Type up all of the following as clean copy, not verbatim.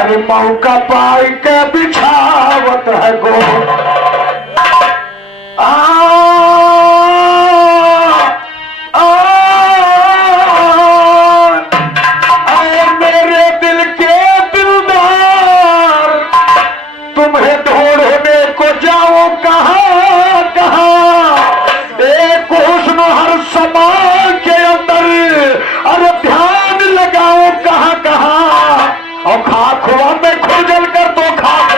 अरे मौका पाई के बिछावत है गो मेरे दिल के दिलदार तुम्हें ढूंढने को जाओ कहां कहां एक हुस्न हर समाज के अंदर अरे ध्यान लगाओ कहां कहां और खाक हुआ में खुजल कर दो खाक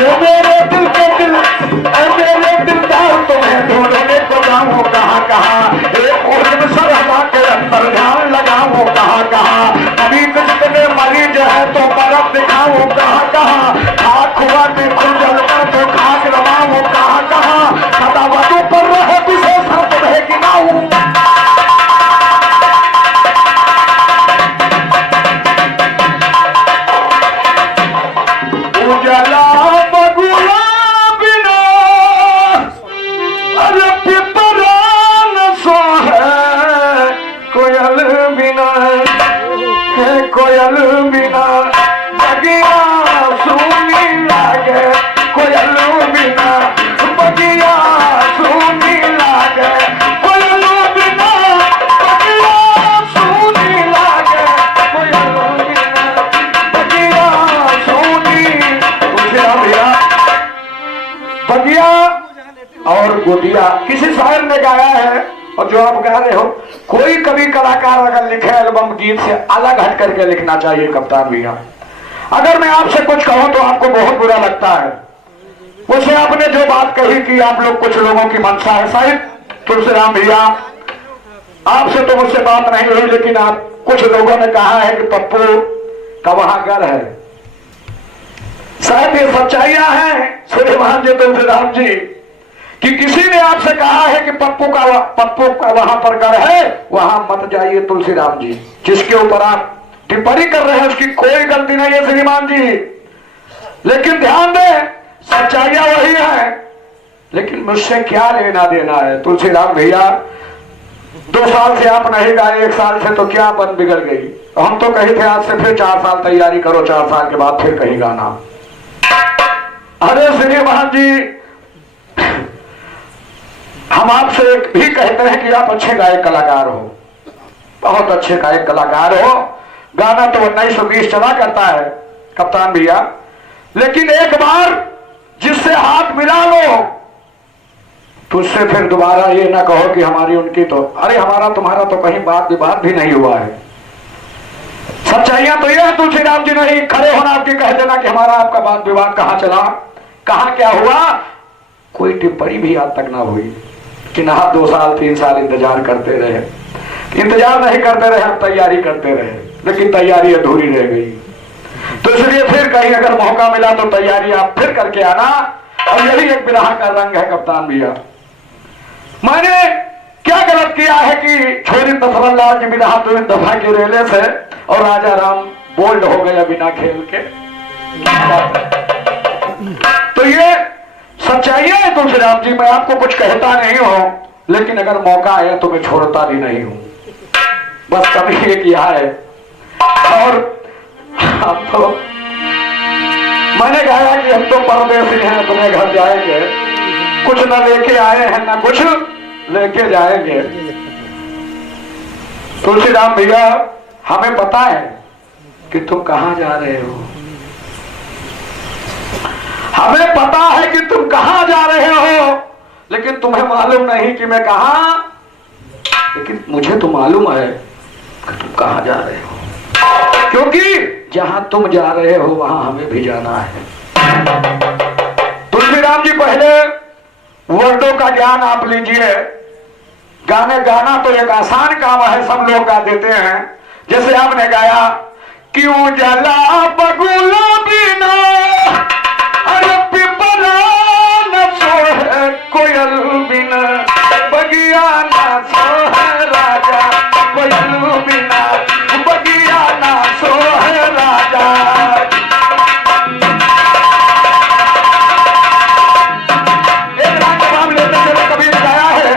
ये मेरे दिल के दिल मेरे दिलदार तुम्हें ढूंढने को जाऊं कहां कहां एक उर्द सरहदा के अंदर ध्यान लगाऊं कहां कहां कभी किसी में मरीज है तो बर्फ दिखाऊं कहां कहां खाक हुआ में खुजल कर दो खाक रवाऊं कहां कहां सदा वजू पर रहे विशेष शर्त रहेगी नाऊं उजला बगुला बिना अरे पिपरा न सोहे कोयल बिना है कोयल बिना बगिया सुनी लागे कोयल बिना बगिया सुनी लागे कोयल बिना बगिया सुनी लागे कोयल बिना बगिया सुनी बगिया और गुडिया किसी शायर ने गाया है और जो आप गा रहे हो कोई कभी कलाकार अगर लिखे एल्बम गीत से अलग हट करके लिखना चाहिए कप्तान भैया। अगर मैं आपसे कुछ कहूं तो आपको बहुत बुरा लगता है उसे आपने जो बात कही कि आप लोग कुछ लोगों की मंशा है शायद तुलसीराम भैया आपसे तो मुझसे बात नहीं हुई लेकिन आप कुछ लोगों ने कहा है कि पप्पू का वहां घर है शायद ये सच्चाइयां हैं सूर्यभान जी तुलसीराम जी कि किसी ने आपसे कहा है कि पप्पू का वहां पर घर है वहां मत जाइए तुलसीराम जी जिसके ऊपर आप टिप्पणी कर रहे हैं उसकी कोई गलती नहीं है श्रीमान जी लेकिन ध्यान दें सच्चाइयां वही है लेकिन मुझसे क्या लेना देना है तुलसीराम भैया 2 साल से आप नहीं गाए 1 साल से तो क्या बन बिगड़ गई हम तो कही थे आज से फिर 4 साल तैयारी करो 4 साल के बाद फिर कहीं गाना। अरे श्रीमान जी हम आपसे एक भी कहते हैं कि आप अच्छे गायक कलाकार हो बहुत अच्छे गायक कलाकार हो गाना तो 1920 चला करता है कप्तान भैया लेकिन एक बार जिससे हाथ मिला लो तो उससे फिर दोबारा ये ना कहो कि हमारी उनकी तो अरे हमारा तुम्हारा तो कहीं बात विवाद भी नहीं हुआ है सच्चाइयां तो ये है तुलसीराम जी नहीं खड़े होना आपकी कह देना कि हमारा आपका बात विवाद कहां चला कहां क्या हुआ कोई टिप्पणी भी आज तक ना हुई कि ना 2 साल 3 साल इंतजार करते रहे इंतजार नहीं करते रहे हम तैयारी करते रहे लेकिन तैयारी अधूरी रह गई तो इसलिए फिर कहीं अगर मौका मिला तो तैयारी आप फिर करके आना और यही एक विरह का रंग है कप्तान भैया। मैंने क्या गलत किया है कि छोरी दशरथलाल की विरह तो दफा की रेले से और राजा राम बोल्ड हो गया बिना खेल के तो ये सच्चाई है तुलसीराम जी मैं आपको कुछ कहता नहीं हूं लेकिन अगर मौका आया तो मैं छोड़ता भी नहीं हूं बस कभी ये किया है और हम तो मैंने कहा कि हम तो परदेसी हैं अपने घर जाएंगे कुछ न लेके आए हैं ना कुछ लेके जाएंगे। तुलसीराम भैया हमें पता है कि तुम कहां जा रहे हो हमें पता है कि तुम कहां जा रहे हो लेकिन तुम्हें मालूम नहीं कि मैं कहां लेकिन मुझे तो मालूम है कि तुम कहां जा रहे हो क्योंकि जहां तुम जा रहे हो वहां हमें भी जाना है। तुलसीराम जी पहले वर्डों का ज्ञान आप लीजिए गाने गाना तो एक आसान काम है सब लोग गा देते हैं जैसे आपने गाया क्यों जला बगुला बिना अरे पिपरा न सोहे कोयल बिना बगिया न सोहे राजा कोयल बिना बगिया न सोहे राजा। एक राग जवाब लेते हुए कभी गाया है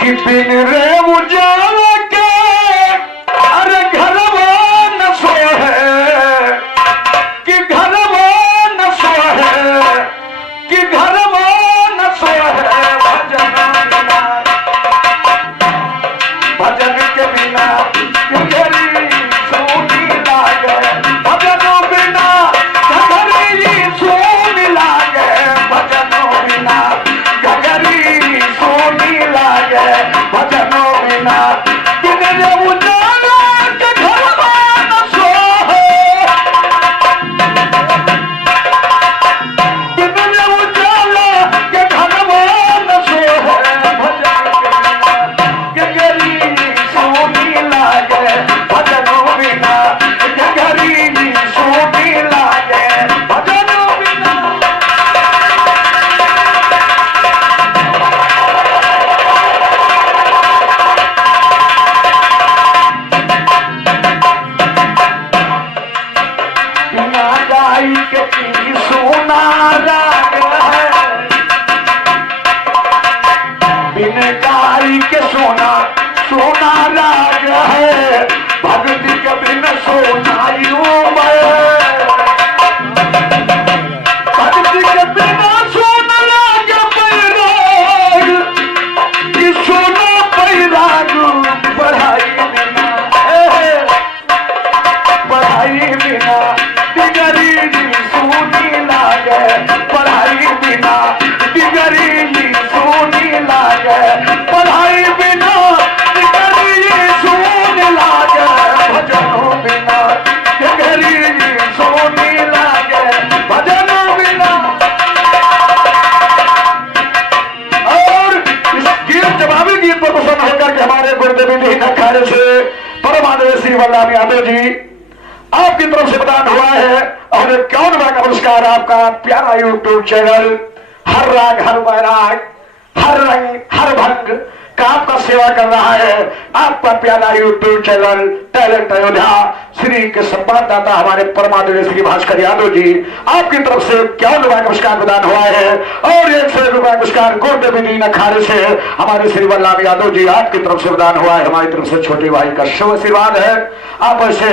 कि बिन रे उजाला भजन के बिना गगरी सोनी लागे, भजन बिना गगरी सोनी लागे, भजन बिना गगरी सोनी लागे, भजन बिना बिन उजाला के घरवा न सोहे, बिन उजाला के घरवा न सोहे, भजन गगरी सोनी लागे, भजन बिना गगरी सोनी लागे, भजन बिना। बिना गाई के पी सोना राग है, बिन गाई के सोना सोना राग है, भक्ति के बिन सोना यूं भक्ति के बिना सोना लागे बैराग, कि सोना बैराग पढ़ाई बिना, पढ़ाई बिना डिगरी सोनी लागे, पढ़ाई बिना डिगरी सोनी लागे, पढ़ाई बिना डिगरी सोनी लागे, भजन बिना डिगरी सोनी लागे, भजन बिना। और इस गीत जवाबी गीत पर पसंद होकर के हमारे गुरुदेव जी नखारे से परमानंद श्री वल्लभ यादव जी आपकी तरफ से प्रदान हुआ है, और 51वां का पुरस्कार आपका प्यारा यूट्यूब चैनल हर राग हर वैराग हर रंग हर भंग का आपका सेवा कर रहा है। आपका प्यारा YouTube channel talent Ayodhya Shri के संवाददाता हमारे परमानंद श्री भास्कर यादव जी आपकी तरफ से 51वां का पुरस्कार प्रदान हुआ है, और 100 रुपया पुरस्कार गुरुदेव जी नखारे से हमारे श्री वल्लभ यादव जी आपकी तरफ से प्रदान हुआ है। हमारी तरफ से छोटे भाई का शुभ आशीर्वाद है। आप ऐसे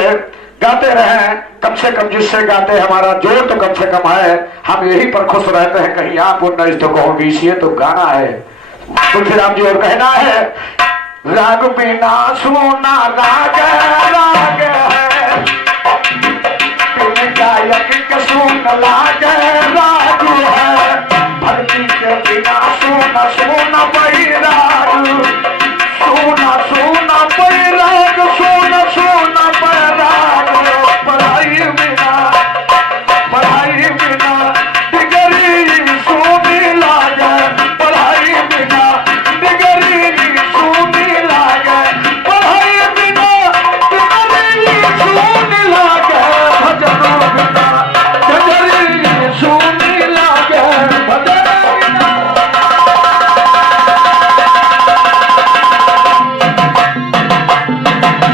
गाते रहें, कम से कम जिससे गाते हमारा जोर तो कम से कम है, हम यही पर खुश रहते हैं, कहीं आप उन्नीस तो कहोगे इसलिए तो गाना है। तुलसीराम जी और कहना है, राग बिना सोना राग राग है, बिन गायक के सुन लाग राग है, भक्ति के बिना सोना सोना बैराग, सोना सोना बैराग, सोना सोना बैराग, पढ़ाई बिना डिगरी सोनी लागे, पढ़ाई बिना डिगरी सोनी लागे, पढ़ाई बिना डिगरी सोनी लागे, भजन बिना डिगरी सोनी लागे, भजन बिना।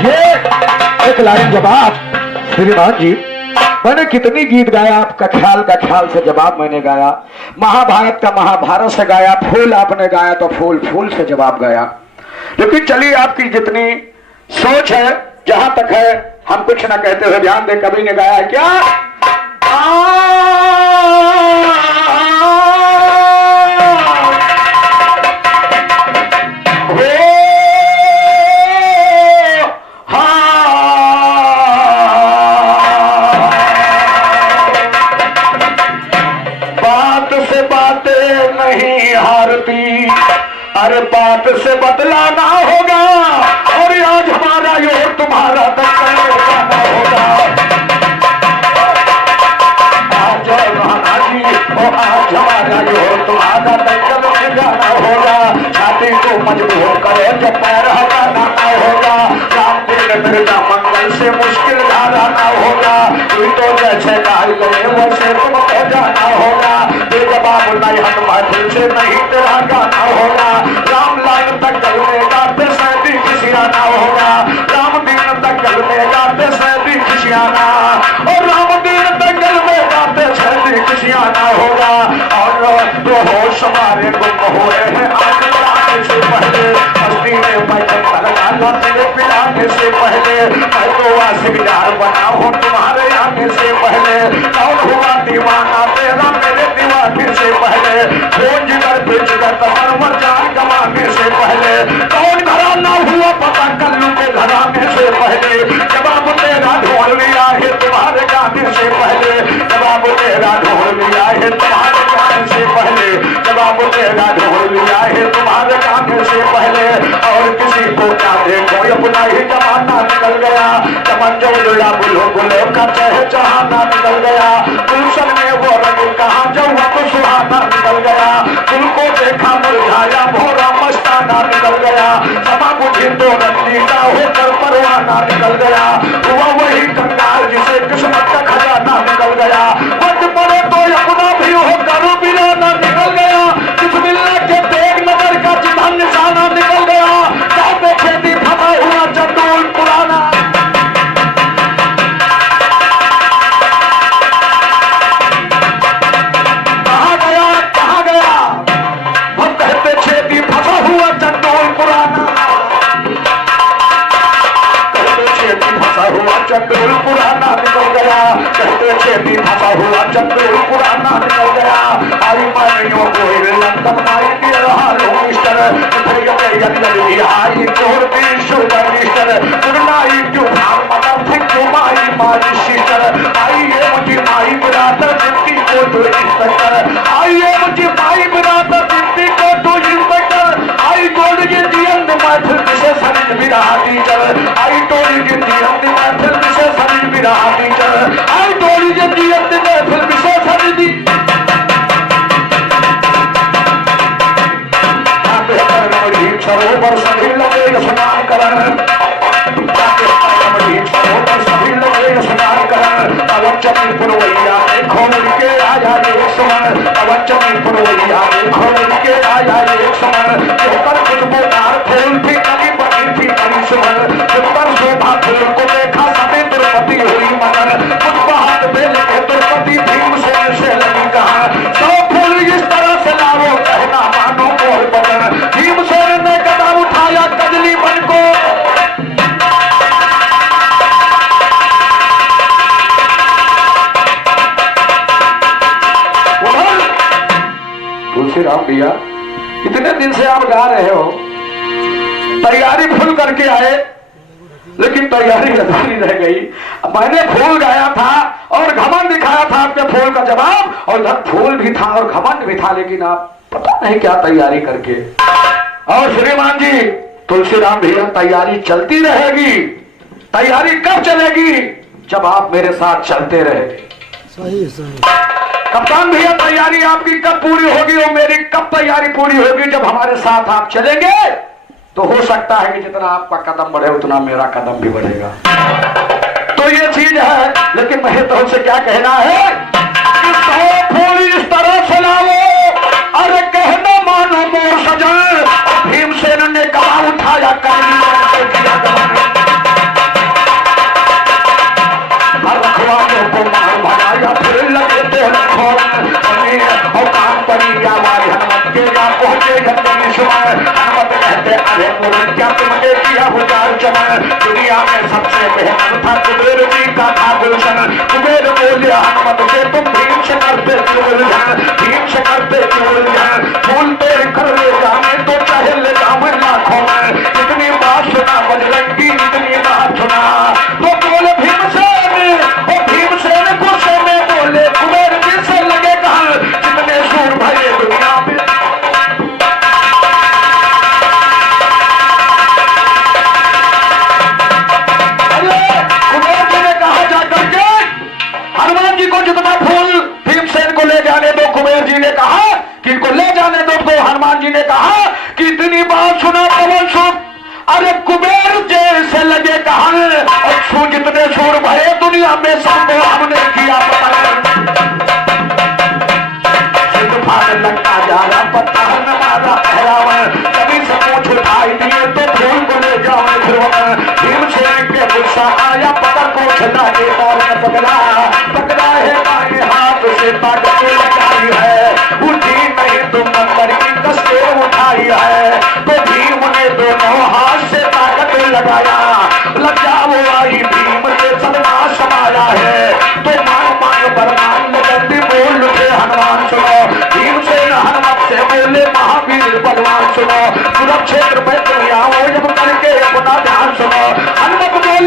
ये एक लाइन जवाब श्रीमान जी, मैंने कितनी गीत गाया, आपका ख्याल से जवाब मैंने गाया, महाभारत का महाभारत से गाया, फूल आपने गाया तो फूल फूल से जवाब गाया। लेकिन चलिए आपकी जितनी सोच है जहां तक है, हम कुछ ना कहते हुए ध्यान दे, कभी ने गाया है क्या? अरे बात से बदलाना होगा, और आज हमारा ये तुम्हारा दक्कन जाना होगा। आज राणा जी ओ आज हमारा ये तुम्हारा दक्कन जाना होगा, छाती को मजबूर करे जब पैर हटाना होगा, राम दिन मिर्जा मंगल से मुश्किल धाराना होगा, तू तो जैसे डाल गए वैसे तुमको जाना होगा, जवाब नहीं हनुमान से नहीं तेरा गाना होगा, राम लाइन तक चलने गाते सैदी खिसियाना होगा, राम दिन तक चलने गाते सैदी खिसियाना, और राम दिन तक चलने गाते सैदी खिसियाना होगा, और तो होश हमारे गुम हुए हैं आज आने से पहले, मस्ती में बैठन लगाना तेरे पिलाने से पहले, मैं तो आशिक यार बना हूँ तुम्हारे आने से पहले, कौन हुआ दीवाना तेरा मेरे दीवाने से पहले, खोज कर बेच कर तमर जान गवाने से पहले, कौन घराना हुआ पता से पहले जवाब तेरा ढूंढ लिया है तुम्हारे गाने से पहले जवाब तेरा ढूंढ लिया है तुम्हारे गाने से पहले जवाब तेरा ढूंढ लिया है तुम्हारे गाने से पहले और किसी को क्या देखो अपना ही जमाना निकल गया चमन जो जुड़ा बुलो बुलो का चहचहाना निकल गया गुलशन में वो रंग कहा जो वह सुहाना निकल गया दिल को देखा मुरझाया भोरा मस्ताना निकल गया समा बुझी तो रंगीला होकर परवाना निकल गया हुआ वही कंगाल जिसे किस्मत का खजाना निकल गया बच पड़े तो अपना भी हो करो बिराना निकल गया किस मिलने के तेग नजर का चिन्ह निशाना निकल गया क्या खेती फटा हुआ चंदोल पुराना चंद्र पुराना निकल गया कहते छेती फंसा हुआ चंद्र पुराना निकल गया आई मानियों को लंदन माई के हालों मिस्टर आई चोर भी शुगर मिस्टर सुनाई क्यों भाग मदर थे क्यों माई मारी सिस्टर आई ये मुझे माई बिरादर जिंदगी को तो इंस्पेक्टर आई ये मुझे माई बिरादर जिंदगी को तो इंस्पेक्टर आई गोल्ड के जीवन महफिल जिसे शरीर भी रहा टीचर आई टोली के जीवन महफिल जिसे शरीर भी रहा टीचर आई टोली के जीवन महफिल जिसे शरीर भी सरोवर सभी लगे स्नान करन सरोवर सभी लगे स्नान करन पवन चंद्र पुरवैया खोल के आया एक सुमन पवन चंद्र पुरवैया खोल के आया एक सुमन ऊपर खुशबूदार फूल भी कभी बनी थी कभी सुमन ऊपर शोभा फूल को देखा सभी द्रौपदी हुई मगन खुद हाथ में लेके द्रौपदी भीमसेन से लगी कहा सौ फूल इस तरह से लाओ कहना मानो बोल बदन भीमसेन ने कदम उठाया कजली बन को तुलसीराम भैया इतने दिन से आप गा रहे हो तैयारी फुल करके आए लेकिन तैयारी अधूरी रह गई मैंने फूल गाया था और घमंड दिखाया था आपके फूल का जवाब और इधर फूल भी था और घमंड भी था लेकिन आप पता नहीं क्या तैयारी करके और श्रीमान जी तुलसीराम भैया तैयारी चलती रहेगी तैयारी कब चलेगी जब आप मेरे साथ चलते रहेंगे सही सही कप्तान भैया तैयारी आपकी कब पूरी होगी और मेरी कब तैयारी पूरी होगी जब हमारे साथ आप चलेंगे तो हो सकता है कि जितना आपका कदम बढ़े उतना मेरा कदम भी बढ़ेगा तो ये चीज है लेकिन मैं तो उनसे क्या कहना है कि सौ फूल इस तरह से लाओ अरे कहना मानो मोर सजन भीमसेन ने कहा उठाया रखवालों को मार भगाया फिर लगे तो हनुमत के जा पहुंचे हनुमत कहते अरे मुझे क्या तुमने किया उदार चमन दुनिया में सबसे बेहतर था कुबेर जी का था गुलशन कुबेर बोले हनुमत से तुम भीम से करते भीम से करते फूल तेरे कर ले जाने तो चाहे ले जावे लाखों में इतनी बात सुना बजरंगी इतनी बात सुना तो बोले भीमसेन गुस्से में बोले कुबेर जी से लगे कहा जितने सूर भरे दुनिया में कुबेर जी ने कहा जाकर के हनुमान जी को जितना फूल भीमसेन को ले जाने दो कुबेर जी ने कहा कि इनको ले जाने दो तो हनुमान जी ने कहा कि इतनी बात सुना पवन सुन अरे कुबेर जैसे लगे कहा और सू जितने सूर भरे दुनिया में सबको हमने किया लंका जा रहा पता हमारा पहरावा कभी से पूछ उठाई दिए तो फूल को ले जाओ भीमसेन के गुस्सा आया पकड़ को छला के और पकड़ा है बाएं हाथ से ताकत लगाई है उठी नहीं तुम मंदिर की कसके उठाई है तो भीम ने दोनों हाथ से ताकत लगाया लज्जा वो आई भीम ने सदमा समाया है तो मान मान बरमान लगती बोल उठे हनुमान सुनो भीमसेन हनुमत से बोले महावीर बलवान सुनो सुरक्षेत्र में तुम आओ जब करके अपना ध्यान सुनो हनुमत बोले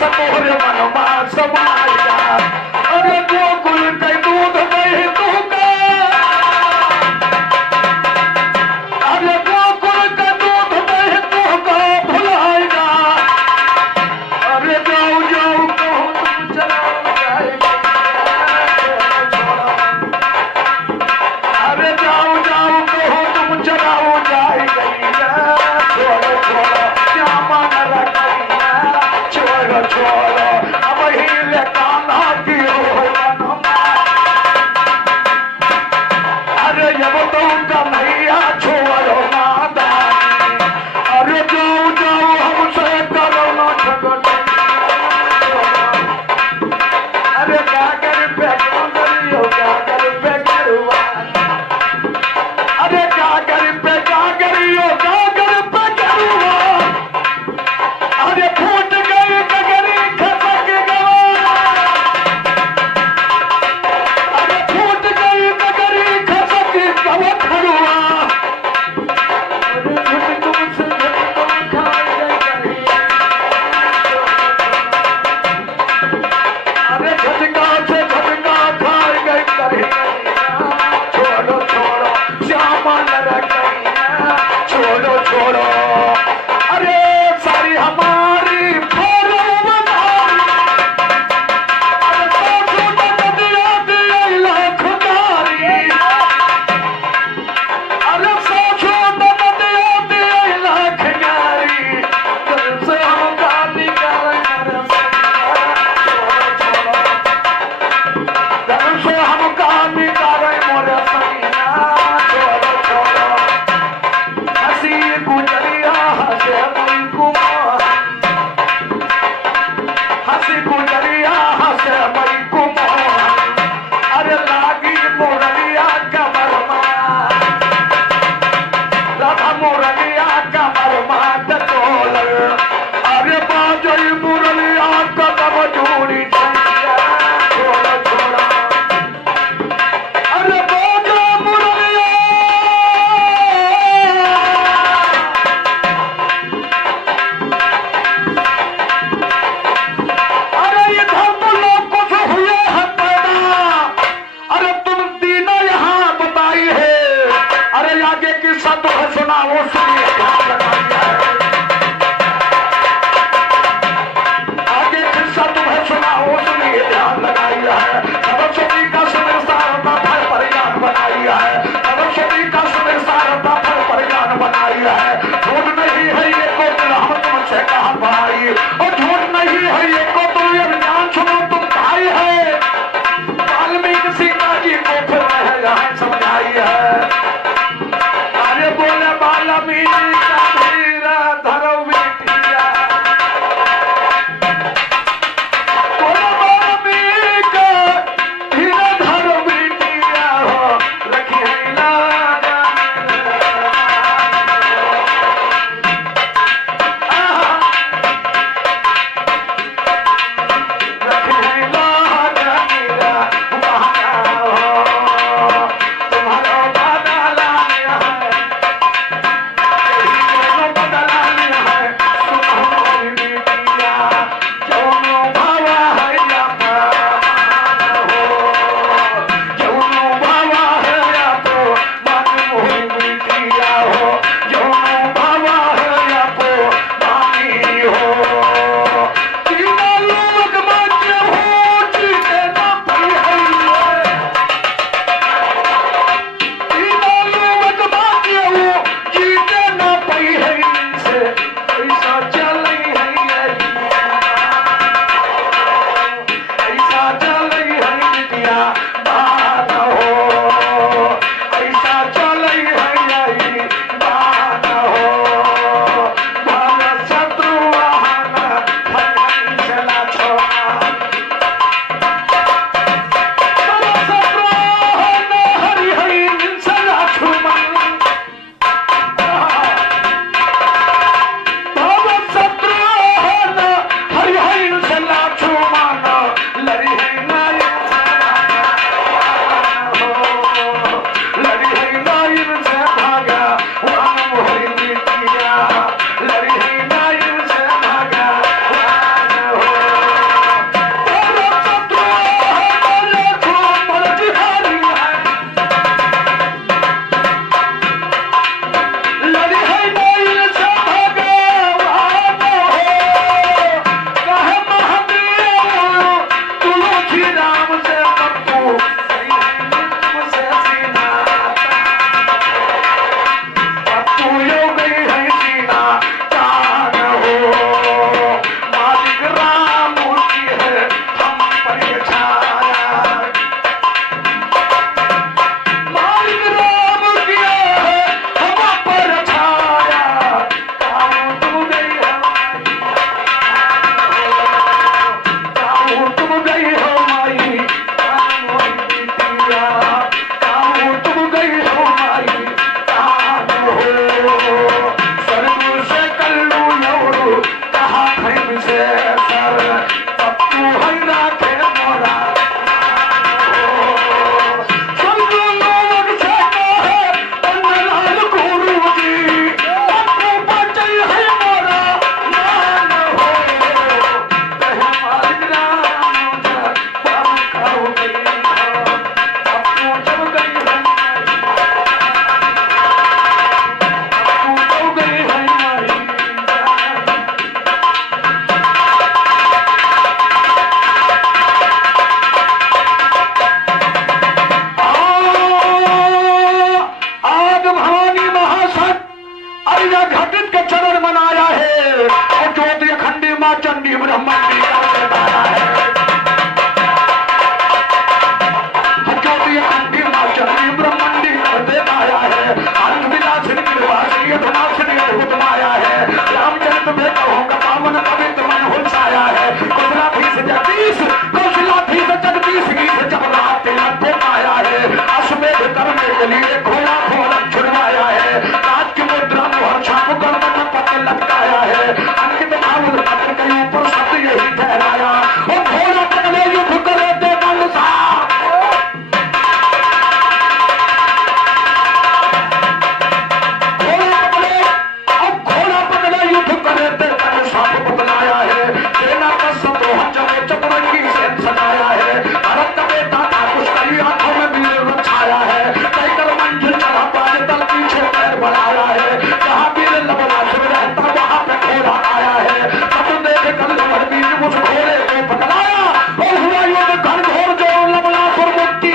तोहरे मनमा समाया अरे गोकुल के दूध दही तू का अरे गोकुल के दूध दही तू का भुलाएगा अरे जाओ जाओ कहूँ तुम चला जाएगा अरे जाओ जाओ कहूँ तुम चलाओ जाएगा छोड़ो छोड़ो क्या मन रखा छोड़ो छोड़ो अब हिले कान्हा की हो अरे जब तो कन्हैया छोड़ो नादानी अरे जाओ जाओ हमसे करो ना झगड़ा अरे क्या कर पे करियो क्या कर पे करुआ अरे क्या कर पे क्या करियो क्या कर पे करुआ अरे फूट गई गगरी खसक गवा अरे फूट गई गगरी खसक गवा खरुआ अरे तुमसे खा गई अरे झटका से झटका खा गई कन्हैया छोड़ो छोड़ो श्यामा लड़क छोड़ो छोड़ो अरे सारी हमारी फोड़ो बनाई अरे सोचो तो दिया दिया लाखदारी अरे सोचो तो दिया दिया लाखदारी दिल से हम गाली कर दिल से हम गाली कर मोरे सैया छोड़ो छोड़ो हंसी गुजरिया हंसे कोई कुमार हंसी गुजरिया हंसे कोई कुमार अरे लागी मुरलिया कमर राधा मुरलिया कमर मात तोल अरे बाजई मुरलिया कदम जोड़ी छैया छोड़ो छोड़ो अरे बाजा मुरलिया अरे इधर तो लोग कुछ हुए हैं पैदा अरे तुम तीनों यहाँ बताई है अरे आगे किस्सा तो है सुना वो सुनिए ध्यान लगाइए आगे किस्सा तुम्हें सुना वो सुनिए ध्यान लगाइए सरस्वती का सुमेर सारदा फल परिज्ञान बनाई है सरस्वती का सुमेर सारदा फल परिज्ञान बनाई है झूठ नहीं है ये को हम तुमसे कहा भाई और झूठ नहीं है ये को तुम ये ज्ञान सुनो तुम भाई है वाल्मीकि सीता जी को फिर रह जाए समझाई है अरे बोले वाल्मीकि का धीरा धरो बिटिया बोले वाल्मीकि का धीरा धरो बिटिया हो रखी है लागा रखी है लागा मेरा बहाना हो तुम्हारा दादा लाया है घटित के चरण मनाया है और ज्योति अखंडी माँ चंडी ब्रह्मंडी का बताया है। ज्योति अखंडी माँ चंडी ब्रह्मंडी का बताया है। अंत विनाशिनी निर्वासिनी अधुनाशिनी अद्भुत माया है। रामचरित में कहूँगा पावन पवित्र मन हुलसाया है। कौशलाधीश जगदीश कौशलाधीश जगदीश गीत जब रात तिलक पे पाया है। अश्वमेध करने के लिए घोड़ा घोड़ा छुड़वाया है। राज की मुद्रा मोहर छाप गर्दन पत्र लटकाया है। अंकित भाव पत्र के ऊपर शब्द यही ठहराया और घोड़ा पकड़े युद्ध करे दे दंड सा। घोड़ा पकड़े युद्ध करे दे दंड साप बतलाया है। सेना का संद्रोह जब चतुरंगी से सजाया है। भारत का बेटा था कुछ कई आंखों में वीर छाया है। कई कर मंजिल चढ़ा पाए दल पीछे पैर बढ़ाया है। जहाँ वीर लबनासुर रहता वहाँ पे घोड़ा आया है। तब देख कर लबन बीज उस घोड़े को पकड़ाया और हुआ युद्ध घनघोर जो लबनासुर मुक्ति।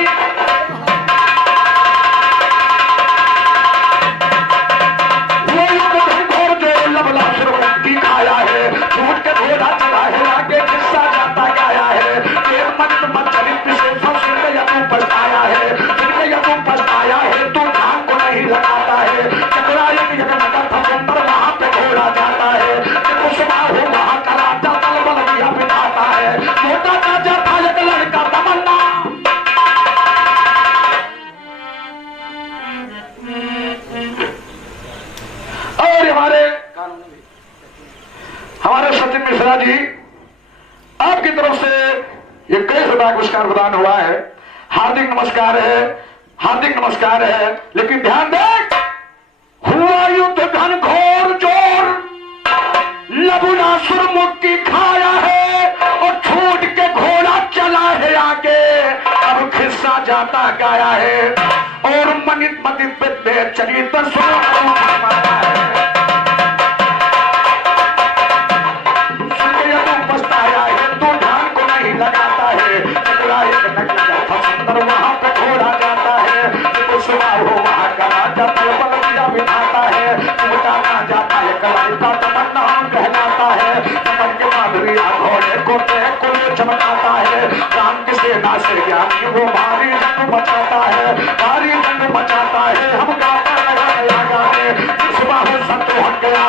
हुआ युद्ध घनघोर जो लबनासुर मुक्ति खाया है। झूठ के घोड़ा चला है आगे किस्सा जाता गाया है। एक मत चरित विशेषण सुन के या तू पछताया है। सुन के या तू पछताया है तू ध्यान को नहीं लगाता है। चकरा एक नगर था सुंदर वहाँ पे घोड़ा जाता है। कुसुमा हो वहाँ का राजा तलबल दिया बिठाता है। मोटा ताजा था एक लड़का तमन्ना। और हमारे सचिन मिश्रा जी आपकी तरफ से ये 21 रुपया पुरस्कार प्रदान हुआ है। हार्दिक नमस्कार है, हार्दिक नमस्कार है। लेकिन ध्यान दें, हुआ युद्ध घनघोर जोर लबनासुर मुक्ति खाया है और छूट के घोड़ा चला है आगे। अब खिस्सा जाता गाया है और मनित मदित पे चरित्र सुनो मारा है। लगाता है सुंदर वहाँ पे घोड़ा जाता है। सुबह हो वहाँ का राजा तलबल दिया बिठाता है। मोटा ना जाता है कलाई का तमन्ना कहलाता है। नगर के माधुरिया घोड़े को चमकाता है। राम की सेना से ज्ञानी वो भारी जंग बचाता है। भारी जंग बचाता है। हम गाता लगा गाने सुबह हो संतोहन गया।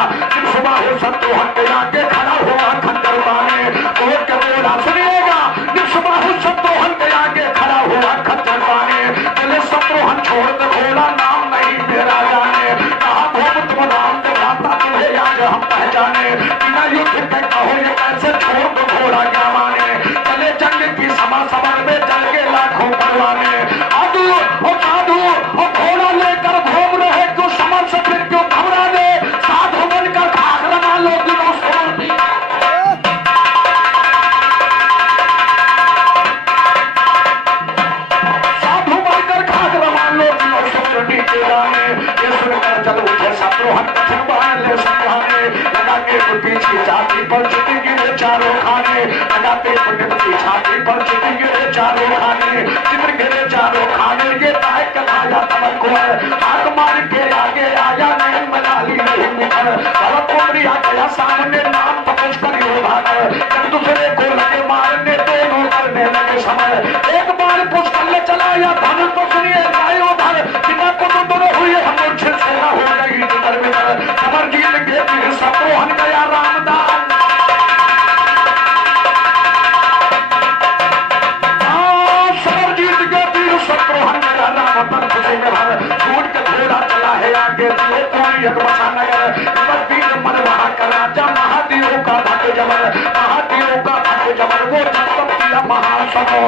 सुबह हो संतोहन गया के खड़ा हुआ खंडर बाने और के बोला सुनिएगा। सुबह शत्रुहन के आगे खड़ा हुआ खच्चर पाने चले शत्रुहन छोड़ दे घोड़ा नाम नहीं मेरा जाने। कहा भूप तुम नाम दिखाता तुम्हें आज हम पहचाने। बिना युद्ध के कहो ये कैसे छोड़ दो घोड़ा क्या माने। चले जंग की सभा समर में जल के लाखों परवाने। साधु और घोड़ा लेकर घूम रहे क्यों समर से फिर क्यों घबरा दे। साधु बनकर खाक लगा लो दिनों सोती। चल उठे शत्रुहन कठिन बहाने समझाने। लगा के पीठ की छाती पर चिति गिरे चारों खाने। लगा के पंडित की छाती पर चिति गिरे चारों खाने। चित्र गिरे चारों खाने ये ताय कथा या तमन को है। हाथ मार के आगे आया नैन बना ली नहीं मुखर। भरत उमरिया गया सामने नाम तपस कर योधा कर। जब दूसरे को लगे मारने दोनों करने लगे समय। एक बार पुष्कल चला या धनुष तो सुनिए गायो धर। बिना को दोनों हुए हम सेना हो गई इधर बिधर। समर जीत के फिर शत्रुहन गया रामदास। समर जीत के फिर शत्रुहन गया रामदास। खुशी में भर छूट के घोड़ा चला है आगे बसा नगर। वीर मन वहाँ का राजा महादेव का भक्त जबर। महादेव का भक्त जबर वो तप किया महासनो।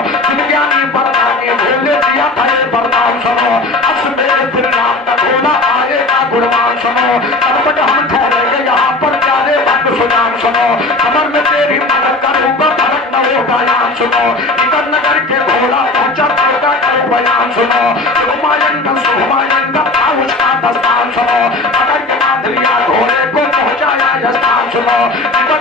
ज्ञानी बरदानी भोले दिया था ये वरदान सुनो। अश्वमेध फिर राम का घोड़ा आएगा गुणवान सुनो। तब तक हम ठहरेंगे यहाँ पर प्यारे भक्त सुजान सुनो। कमर में तेरी मदद करूँगा भरत न होगा यान सुनो। निकर नगर के घोड़ा पहुँचा होगा करो बयान सुनो। हुमायूं का था उसका दस्तान सुनो। नगर के माधुरिया घोड़े को पहुँचाया स्थान सुनो।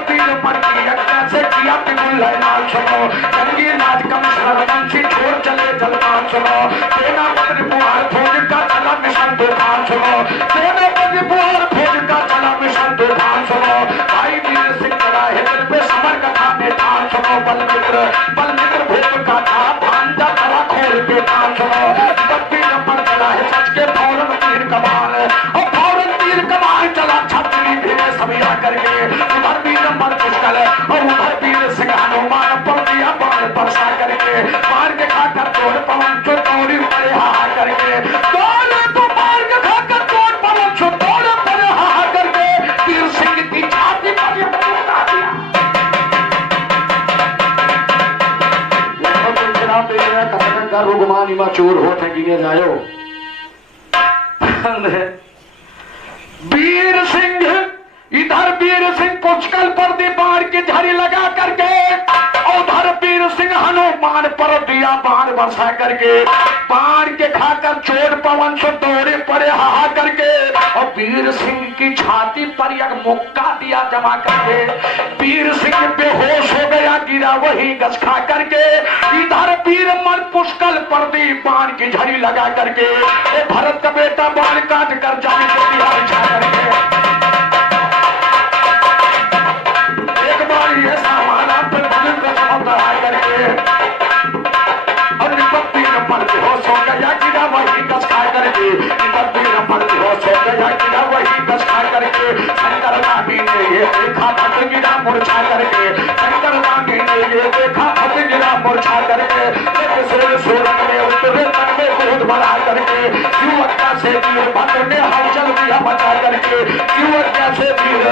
तीर पर की यज्ञ से किया पिगुल नाम सुनो। जंगी राज कमिश्नर वंशी छोड़ चले जलपान सुनो। सेनापति बुहार फौज का चला मिशन तूफान सुनो। सेनापति बुहार फौज का चला करके, उधर वीर मर पुष्कल और उधर वीर सिंह हनुमान पर दिया बाण बरसा करके, बाण के खाकर तोड़ पवन चो दौड़ी पड़े हाहा करके, दौड़े तो बाण के खाकर तोड़ पवन चो दौड़े पड़े हाहा करके, वीर सिंह की छाती पर ये उड़ा दिया। रुगमानी चोर होते गिने जायो। वीर सिंह इधर वीर सिंह पुष्कल पर दीवार की झड़ी लगा करके, उधर वीर सिंह हनुमान पर दिया बाण बरसा करके, बाण के खाकर चोर पवन से दौड़े पड़े हाहा करके, और वीर सिंह की छाती पर एक मुक्का दिया जमा करके, वीर सिंह बेहोश हो गया, गिरा वही गस खा करके, इधर वीर मर पुष्कल पर दी बाण की झड़ी लगा करके, भरत का बेटा बाण काट कर जाने को दिया बिछा करके, एक बार ये सामाना पर भूल को बढ़ा करके, और विपत्ति न मरते हो सो गया, गिरा वही गस खा करके, विपत्ति न मरते हो सो गया, गिरा वही गस खा करके, शंकर नामी ने ये देखा भक्त गिरा मूर्छा करके, शंकर नामी ने ये देखा भक्त गिरा मूर्छा करके, सूरत में उतरे तन में बहुत बड़ा करके, युवक से वीर भद्र ने हलचल दिया मचा करके, युवक से वीर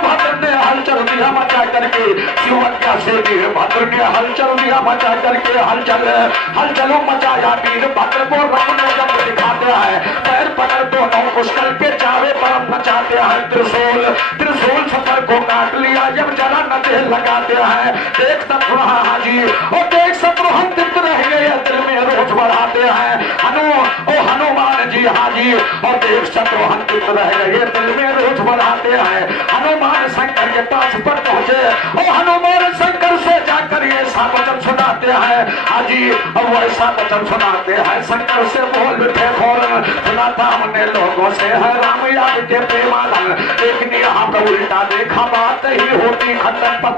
भद्र ने हलचल दिया मचा करके, युवक से वीर भद्र ने हलचल दिया मचा करके, हलचलो मचाया वीर भद्र को राम ने जब दिखाते हैं, पैर पकड़ दोनों पुष्कल के चावे परम नचाते हैं, त्रिशूल सफर को काट लिया जब जरा नचे लगाते हैं, देख शत्रुघ्न हाजी और देख शत्रुघ्न तृप्त रह गए, दिल में रोष बढ़ाते हैं, हनुमान जी हाजी और देख शत्रुघ्न तृप्त रह गए, दिल में रोष बढ़ाते हैं, हनुमान शंकर के पास पर पहुंचे और हनुमान शंकर से जाकर ये सा वचन सुनाते हैं, हाजी अब वैसा वचन सुनाते हैं, शंकर से बोल उठे फौरन, सुनाता हमने लोगों से है राम याद के प्रेमानंद, लेकिन यहाँ पर उल्टा देखा बात ही होती खत्म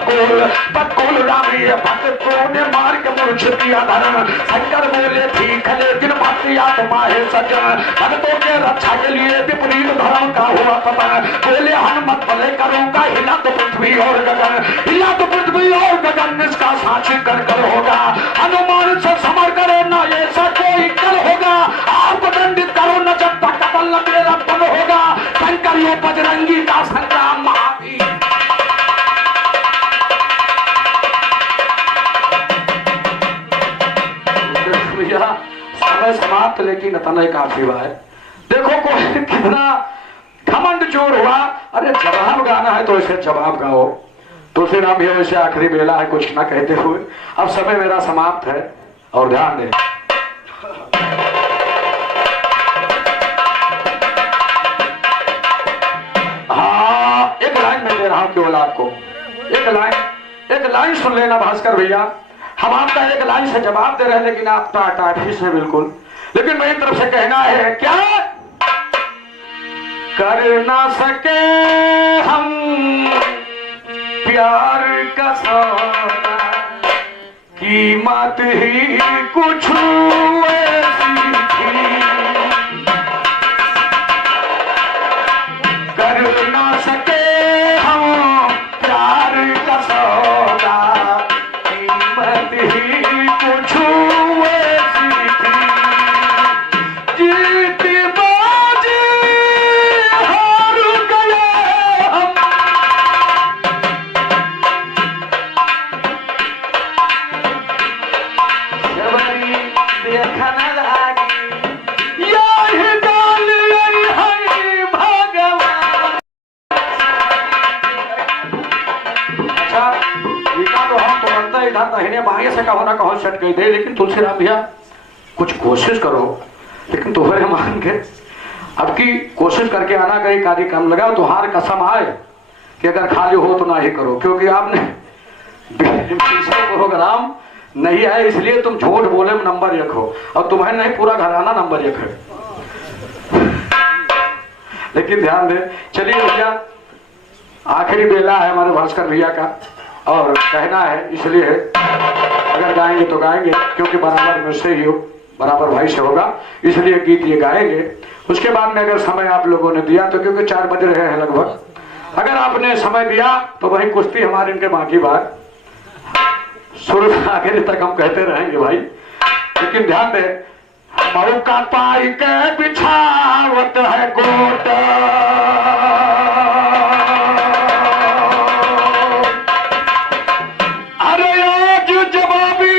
पतकुल राम ये भक्तों ने मार के मूर्छ दिया धर्म, शंकर बोले ठीक है लेकिन भक्ति आत्मा है सज्जन, भक्तों के रक्षा के लिए विपरीत धर्म का हुआ पतन, बोले हनुमत भले करूंगा, हिला तो पृथ्वी और गगन, इसका साक्षी कर होगा, हनुमान से समर करो ना ऐसा कोई कर होगा, आपको दंडित करो न जब तक कपल न मेरा पन होगा, शंकर ये बजरंगी का संग्राम महावीर। समय समाप्त, लेकिन इतना काफी हुआ है। देखो कोई कितना घमंड चोर हुआ, अरे जवाब गाना है तो इसे जवाब गाओ, तुलसीराम भी वैसे आखिरी बेला है कुछ ना कहते हुए, अब समय मेरा समाप्त है और ध्यान दें। हाँ एक लाइन मैं दे रहा हूं केवल आपको, एक लाइन सुन लेना भास्कर भैया, हम आपका एक लाइन से जवाब दे रहे हैं लेकिन आप टाटा से बिल्कुल, लेकिन मेरी तरफ से कहना है क्या कर ना सके हम प्यार का सौदा, कीमत ही कुछ ऐसी थी, कर ना सके हम प्यार का सौदा, कीमत ही कुछ ऐसी थी, जीत बाजी हार गए हम, जबरी देखने लगी यही डाल यही भगवान। अच्छा गीता तो हम तुरंत इधर दाहिने बाएं से कहो ना कहो सट गई थे, लेकिन तुलसीराम भैया कुछ कोशिश करो, लेकिन तुम्हारे मान के अब की कोशिश करके आना कहीं कार्य काम लगाओ, तुम्हारे कसम आए कि अगर खाली हो तो ना ही करो, क्योंकि आपने प्रोग्राम नहीं है इसलिए तुम झूठ बोले में नंबर 1 हो, और तुम्हें नहीं पूरा घराना नंबर 1 है। लेकिन ध्यान दे, चलिए भैया आखिरी बेला है हमारे भास्कर भैया का, और कहना है इसलिए अगर गाएंगे तो गाएंगे, क्योंकि बराबर में से ही हो, बराबर भाई से होगा, इसलिए गीत ये गाएंगे। उसके बाद में अगर समय आप लोगों ने दिया तो, क्योंकि 4 बज रहे हैं लगभग, अगर आपने समय दिया तो वही कुश्ती हमारे इनके बाकी बात शुरू से आखिर तक हम कहते रहेंगे भाई। लेकिन ध्यान दे, मौका पाई के बिछावत है गोट, अरे आज जवाबी,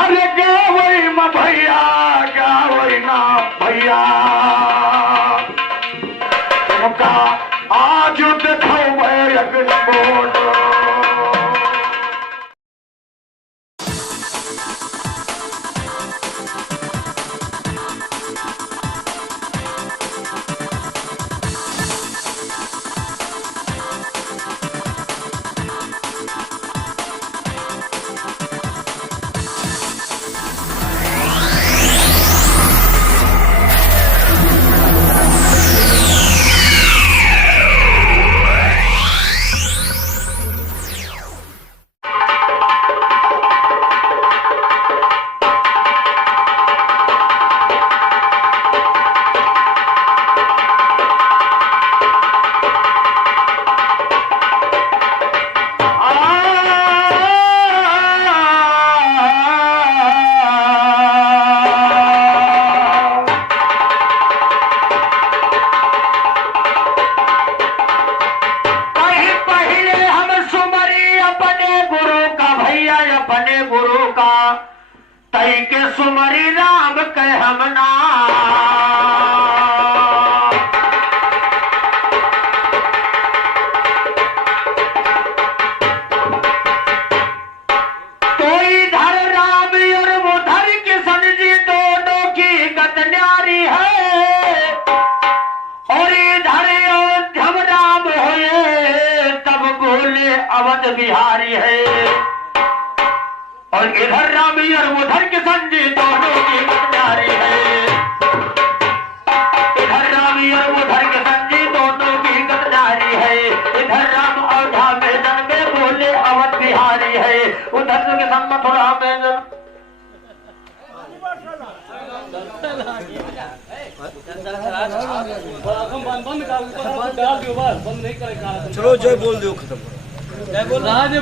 अरे गावई में भैया, गावई ना भैया, तुमका आज देखो एक बोट। तई के सुमरी राम के हमना, तो इधर राम और उधर किशन जी दोनों की गत न्यारी है, और इधर अयोध्यम राम हुए तब बोले अवध बिहारी है, और इधर रामी और उधर किशन जी दोनों की गद्दारी है, इधर रामी और उधर किशन जी दोनों की गद्दारी है, इधर राम अयोध्या में जन्मे बोले अवध बिहारी है, उधर से किशन मथुरा में चलो जय बोल दो खत्म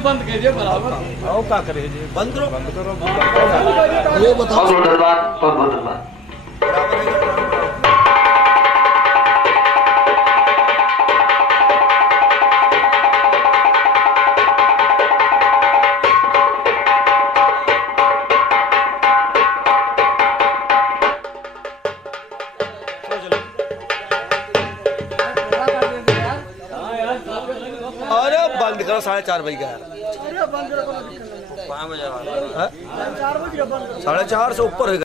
बंद कीजिए बराबर। आओ क्या करे जी, बंद करो ये बताओ। बहुत धन्यवाद, बहुत बहुत धन्यवाद। अरे बंद करो, 4:30 बज गया, 4:30 से ऊपर हो गया।